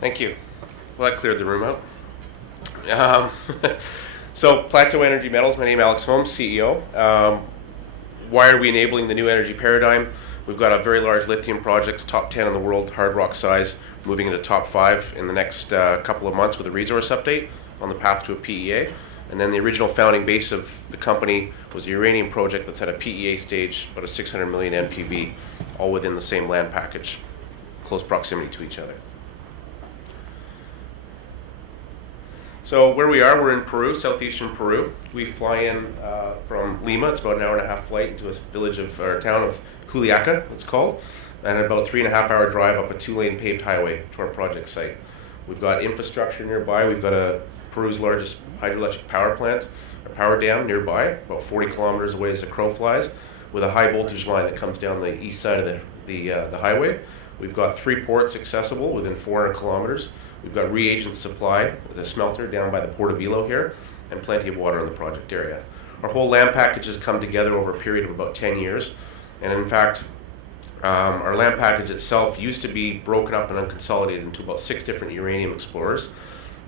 Thank you. Well, that cleared the room out. Um, so, Plateau Energy Metals, my name is Alex Holmes, CEO. Why are we enabling the new energy paradigm? We've got a very large lithium projects, top 10 in the world, hard rock size, moving into top 5 in the next couple of months with a resource update on the path to a PEA. And then the original founding base of the company was a uranium project that's at a PEA stage, about a 600 million NPV, all within the same land package, close proximity to each other. So where we are, we're in Peru, southeastern Peru. We fly in from Lima. It's about an hour and a half flight into a village or town of Juliaca, it's called, and about 3.5-hour drive up a 2-lane paved highway to our project site. We've got infrastructure nearby. We've got Peru's largest hydroelectric power plant, a power dam nearby, about 40 kilometers away as the crow flies, with a high voltage line that comes down the east side of the highway. We've got 3 ports accessible within 400 kilometers. We've got reagent supply with a smelter down by the Port of Vilo here, and plenty of water in the project area. Our whole land package has come together over a period of about 10 years. And in fact, our land package itself used to be broken up and unconsolidated into about 6 different uranium explorers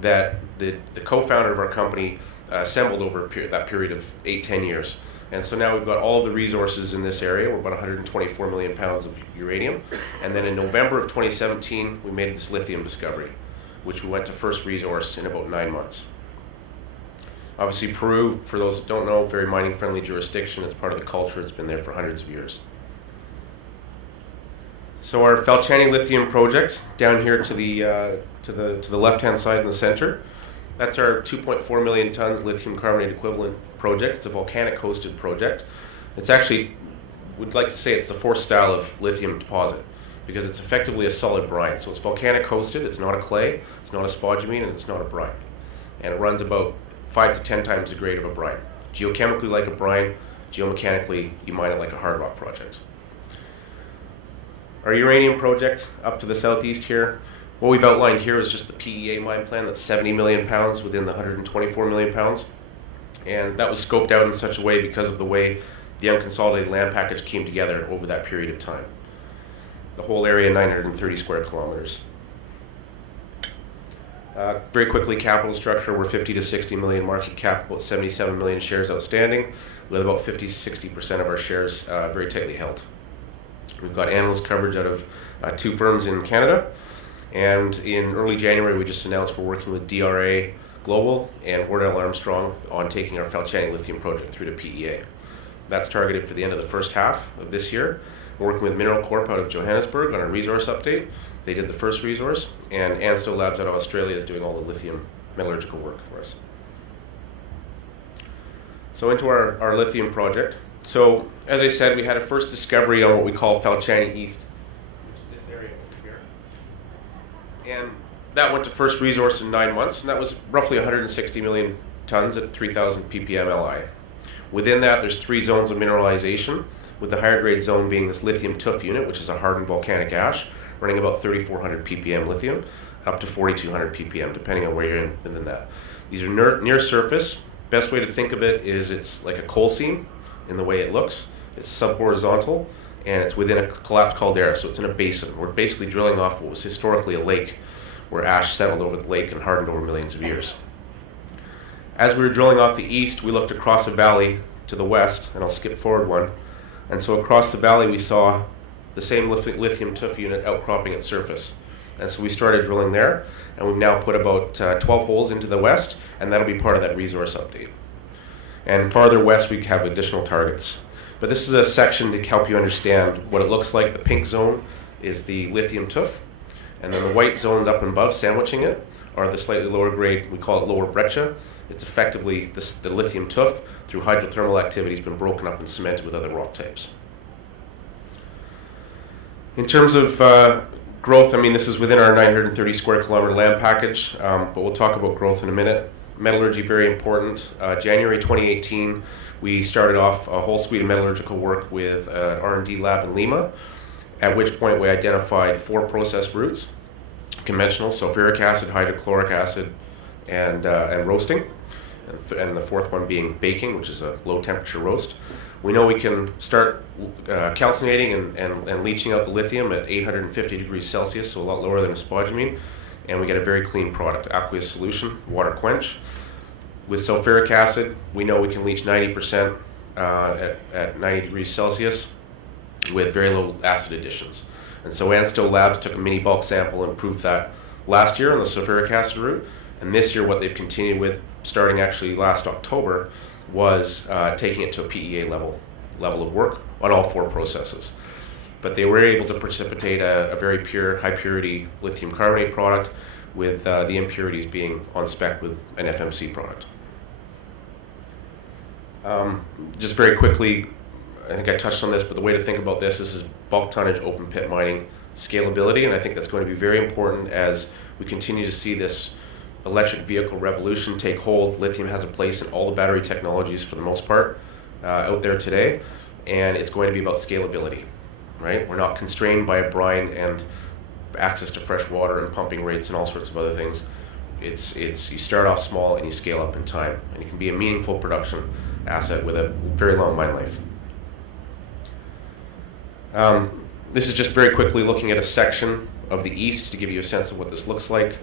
that the co-founder of our company assembled over that period of 8-10 years. And so now we've got all of the resources in this area. We're about 124 million pounds of uranium. And then in November of 2017, we made this lithium discovery, which we went to first resource in about 9 months. Obviously, Peru, for those that don't know, very mining-friendly jurisdiction. It's part of the culture. It's been there for hundreds of years. So our Falciani lithium project, down here to the left-hand side in the center, that's our 2.4 million tons lithium carbonate equivalent project. It's a volcanic-hosted project. It's actually, we'd like to say it's the 4th style of lithium deposit, because it's effectively a solid brine. So it's volcanic hosted, it's not a clay, it's not a spodumene, and it's not a brine. And it runs about 5 to 10 times the grade of a brine. Geochemically like a brine, geomechanically you mine it like a hard rock project. Our uranium project up to the southeast here, what we've outlined here is just the PEA mine plan. That's 70 million pounds within the 124 million pounds. And that was scoped out in such a way because of the way the unconsolidated land package came together over that period of time. The whole area, 930 square kilometers. Very quickly, capital structure, we're 50 to 60 million market cap, about 77 million shares outstanding, with about 50-60% of our shares very tightly held. We've got analyst coverage out of 2 firms in Canada, and in early January we just announced we're working with DRA Global and Wardell Armstrong on taking our Falciani lithium project through to PEA. That's targeted for the end of the first half of this year. We're working with Mineral Corp out of Johannesburg on a resource update. They did the first resource, and ANSTO Labs out of Australia is doing all the lithium metallurgical work for us. So into our lithium project. So as I said, we had a first discovery on what we call Falciani East, which is this area over here. And that went to first resource in 9 months, and that was roughly 160 million tons at 3,000 ppm Li. Within that, there's 3 zones of mineralization, with the higher grade zone being this lithium tuff unit, which is a hardened volcanic ash, running about 3,400 ppm lithium, up to 4,200 ppm, depending on where you're in within that. These are near surface. Best way to think of it is it's like a coal seam in the way it looks. It's subhorizontal, and it's within a collapsed caldera, so it's in a basin. We're basically drilling off what was historically a lake, where ash settled over the lake and hardened over millions of years. As we were drilling off the east, we looked across a valley to the west, and I'll skip forward one. And so across the valley, we saw the same lithium tuff unit outcropping at surface. And so we started drilling there, and we've now put about 12 holes into the west, and that'll be part of that resource update. And farther west, we have additional targets. But this is a section to help you understand what it looks like. The pink zone is the lithium tuff, and then the white zones up and above, sandwiching it, are the slightly lower grade, we call it lower breccia. It's effectively the lithium tuff, through hydrothermal activity, has been broken up and cemented with other rock types. In terms of growth, I mean, this is within our 930 square kilometer land package, but we'll talk about growth in a minute. Metallurgy, very important. January 2018, we started off a whole suite of metallurgical work with an R&D lab in Lima, at which point we identified 4 process routes, conventional, sulfuric acid, hydrochloric acid, and roasting, and the 4th one being baking, which is a low temperature roast. We know we can start calcinating and leaching out the lithium at 850 degrees Celsius, so a lot lower than a spodumene, and we get a very clean product, aqueous solution, water quench. With sulfuric acid, we know we can leach 90% at 90 degrees Celsius with very low acid additions. And so ANSTO Labs took a mini bulk sample and proved that last year on the sulfuric acid route. And this year, what they've continued with, starting actually last October, was taking it to a PEA level of work on all 4 processes. But they were able to precipitate a very pure, high purity lithium carbonate product with the impurities being on spec with an FMC product. Just very quickly, I think I touched on this, but the way to think about this is bulk tonnage, open pit mining, scalability, and I think that's going to be very important as we continue to see this electric vehicle revolution take hold. Lithium has a place in all the battery technologies for the most part out there today, and it's going to be about scalability, right? We're not constrained by a brine and access to fresh water and pumping rates and all sorts of other things. It's you start off small and you scale up in time, and it can be a meaningful production asset with a very long mine life. This is just very quickly looking at a section of the east to give you a sense of what this looks like.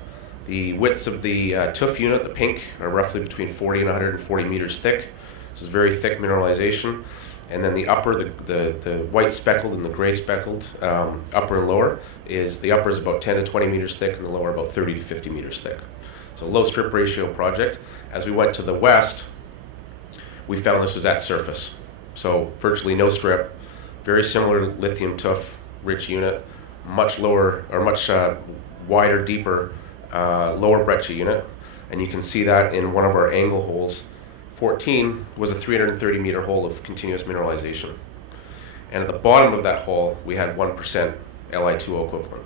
The widths of the tuff unit, the pink, are roughly between 40 and 140 meters thick. This is very thick mineralization. And then the upper, the white speckled and the gray speckled, upper and lower, the upper is about 10 to 20 meters thick and the lower about 30 to 50 meters thick. So low strip ratio project. As we went to the west, we found this was at surface. So virtually no strip, very similar lithium tuff rich unit, much lower or much wider, deeper, lower breccia unit. And you can see that in one of our angle holes. 14 was a 330 meter hole of continuous mineralization. And at the bottom of that hole, we had 1% Li2O equivalent.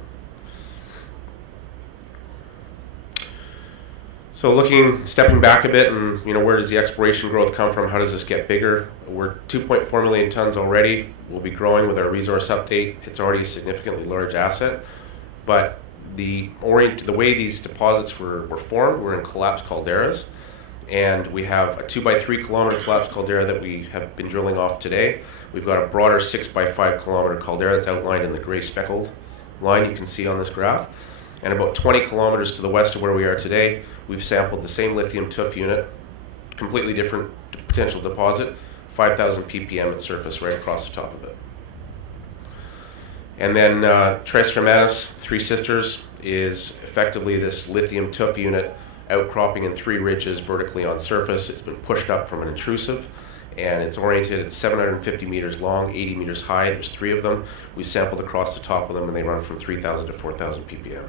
So stepping back a bit, and where does the exploration growth come from? How does this get bigger? We're 2.4 million tons already. We'll be growing with our resource update. It's already a significantly large asset, but the way these deposits were formed were in collapsed calderas, and we have a 2 by 3 kilometer collapsed caldera that we have been drilling off today. We've got a broader 6 by 5 kilometer caldera that's outlined in the gray speckled line you can see on this graph. And about 20 kilometers to the west of where we are today, we've sampled the same lithium tuff unit, completely different potential deposit, 5,000 ppm at surface right across the top of it. And then Tres Hermanas, Three Sisters, is effectively this lithium tuff unit outcropping in 3 ridges vertically on surface. It's been pushed up from an intrusive, and it's oriented at 750 meters long, 80 meters high. There's 3 of them. We've sampled across the top of them, and they run from 3,000 to 4,000 ppm.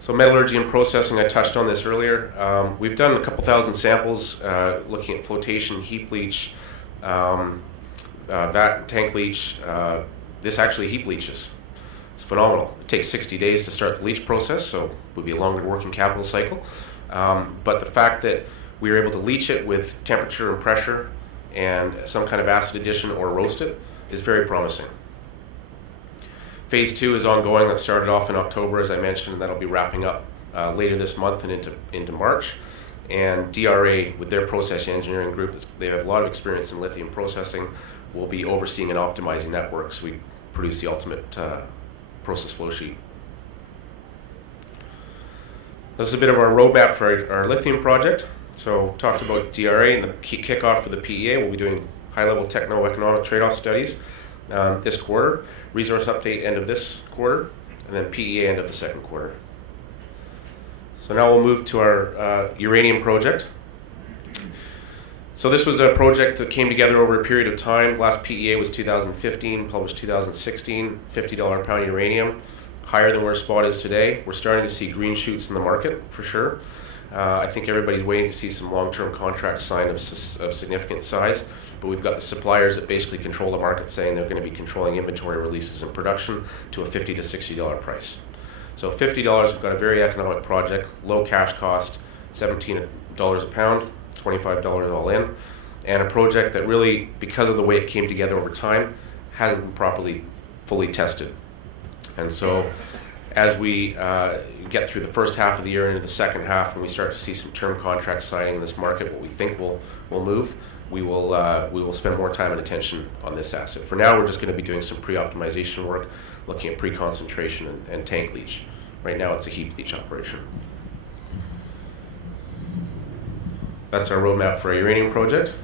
So metallurgy and processing, I touched on this earlier. We've done a couple thousand samples looking at flotation, heap leach, vat tank leach. This actually heap leaches. It's phenomenal. It takes 60 days to start the leach process, so it would be a longer working capital cycle. But the fact that we were able to leach it with temperature and pressure and some kind of acid addition or roast it is very promising. Phase 2 is ongoing. That started off in October, as I mentioned, and that'll be wrapping up later this month and into March. And DRA, with their process engineering group, they have a lot of experience in lithium processing, will be overseeing and optimizing that work so we produce the ultimate process flow sheet. This is a bit of our roadmap for our lithium project. So talked about DRA and the kickoff for the PEA. We'll be doing high-level techno-economic trade-off studies this quarter, resource update end of this quarter, and then PEA end of the second quarter. So now we'll move to our uranium project. So this was a project that came together over a period of time. Last PEA was 2015, published 2016, $50 a pound uranium, higher than where spot is today. We're starting to see green shoots in the market for sure. I think everybody's waiting to see some long-term contracts signed of significant size, but we've got the suppliers that basically control the market saying they're going to be controlling inventory releases and production to a $50 to $60 price. So $50, we've got a very economic project, low cash cost, $17 a pound, $25 all in, and a project that really, because of the way it came together over time, hasn't been properly fully tested. And so As we get through the first half of the year into the second half, and we start to see some term contract signing in this market, what we think will move, we will spend more time and attention on this asset. For now, we're just going to be doing some pre-optimization work, looking at pre-concentration and tank leach. Right now, it's a heap leach operation. That's our roadmap for our uranium project,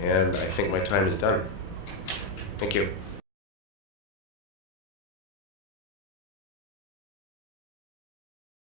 and I think my time is done. Thank you.